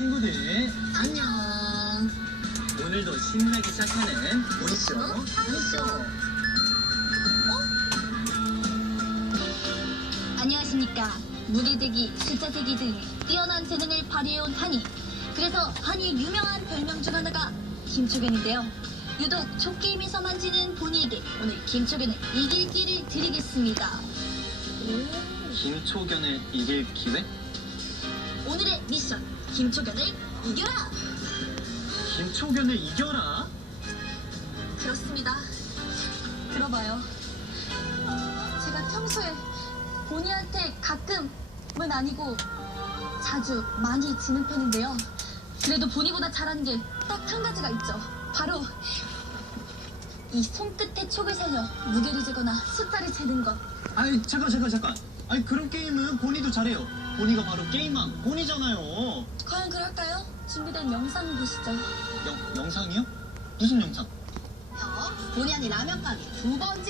친구들 안녕. 오늘도 신나게 시작하는 보이쇼 보이쇼. 안녕하십니까. 무게대기, 숫자대기 등 뛰어난 재능을 발휘해온 한이. 그래서 한이의 유명한 별명 중 하나가 김초견인데요. 유독 족게임에서 만 지는 본이에게 오늘 김초견을 이길 기를 드리겠습니다. 김초견을 이길 기회? 오늘의 미션, 김초견을 이겨라! 김초견을 이겨라? 그렇습니다. 들어봐요. 제가 평소에 본이한테 가끔은 아니고 자주 많이 지는 편인데요. 그래도 본이보다 잘하는 게 딱 한 가지가 있죠. 바로 이 손끝에 촉을 살려 무게를 재거나 숫자를 재는 것. 아이 잠깐 잠깐 잠깐 아이 그런 게임은 본이도 잘해요 본이가 바로 게임왕 본이잖아요 과연 그럴까요? 준비된 영상 보시죠. 영, 영상이요? 무슨 영상? 본의 아닌 라면 가게 두 번째